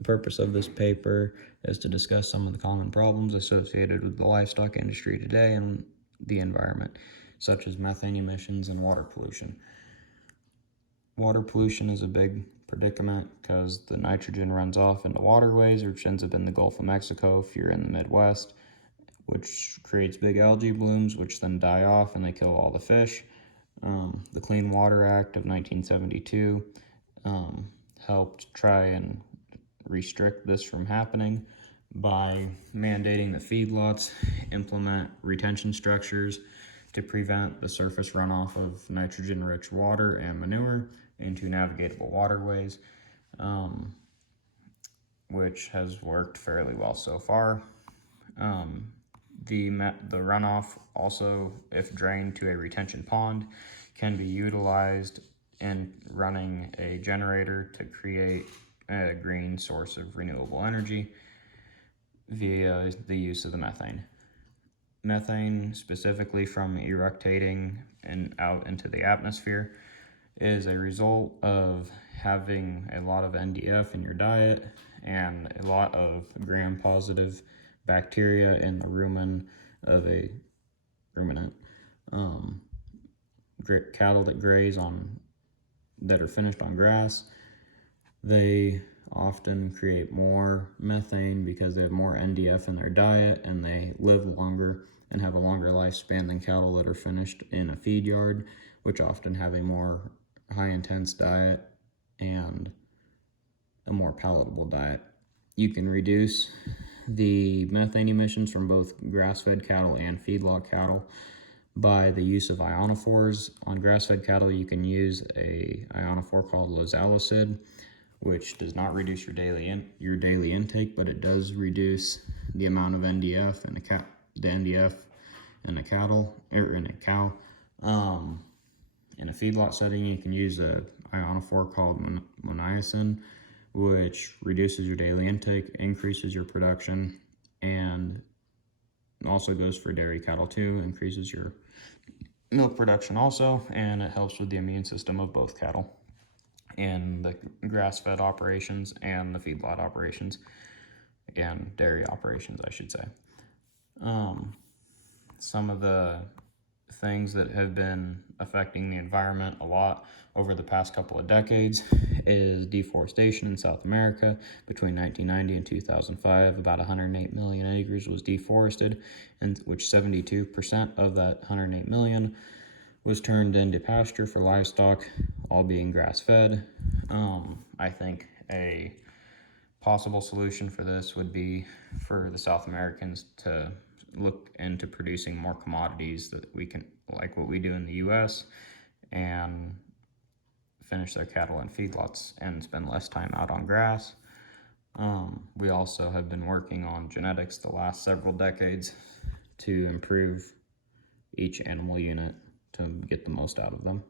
The purpose of this paper is to discuss some of the common problems associated with the livestock industry today and the environment, such as methane emissions and water pollution. Water pollution is a big predicament because the nitrogen runs off into waterways, which ends up in the Gulf of Mexico if you're in the Midwest, which creates big algae blooms, which then die off and they kill all the fish. The Clean Water Act of 1972 helped try and restrict this from happening by mandating the feedlots implement retention structures to prevent the surface runoff of nitrogen-rich water and manure into navigatable waterways, which has worked fairly well so far. The runoff also, if drained to a retention pond, can be utilized in running a generator to create a green source of renewable energy via the use of the methane. Methane, specifically from eructating and out into the atmosphere, is a result of having a lot of NDF in your diet and a lot of gram-positive bacteria in the rumen of a ruminant. Cattle that graze that are finished on grass, they often create more methane because they have more NDF in their diet and they live longer and have a longer lifespan than cattle that are finished in a feed yard, which often have a more high-intense diet and a more palatable diet. You can reduce the methane emissions from both grass-fed cattle and feedlot cattle by the use of ionophores. On grass-fed cattle, you can use a ionophore called lozalacid, which does not reduce your daily intake, but it does reduce the amount of NDF in in a cattle or in a cow. In a feedlot setting, you can use a ionophore called moniacin, which reduces your daily intake, increases your production, and also goes for dairy cattle too, increases your milk production also, and it helps with the immune system of both cattle in the grass-fed operations and the feedlot operations and dairy operations, I should say. Some of the things that have been affecting the environment a lot over the past couple of decades is deforestation in South America. Between 1990 and 2005, about 108 million acres was deforested, and which 72% of that 108 million was turned into pasture for livestock, all being grass-fed. I think a possible solution for this would be for the South Americans to look into producing more commodities that we can, like what we do in the US, and finish their cattle in feedlots and spend less time out on grass. We also have been working on genetics the last several decades to improve each animal unit to get the most out of them.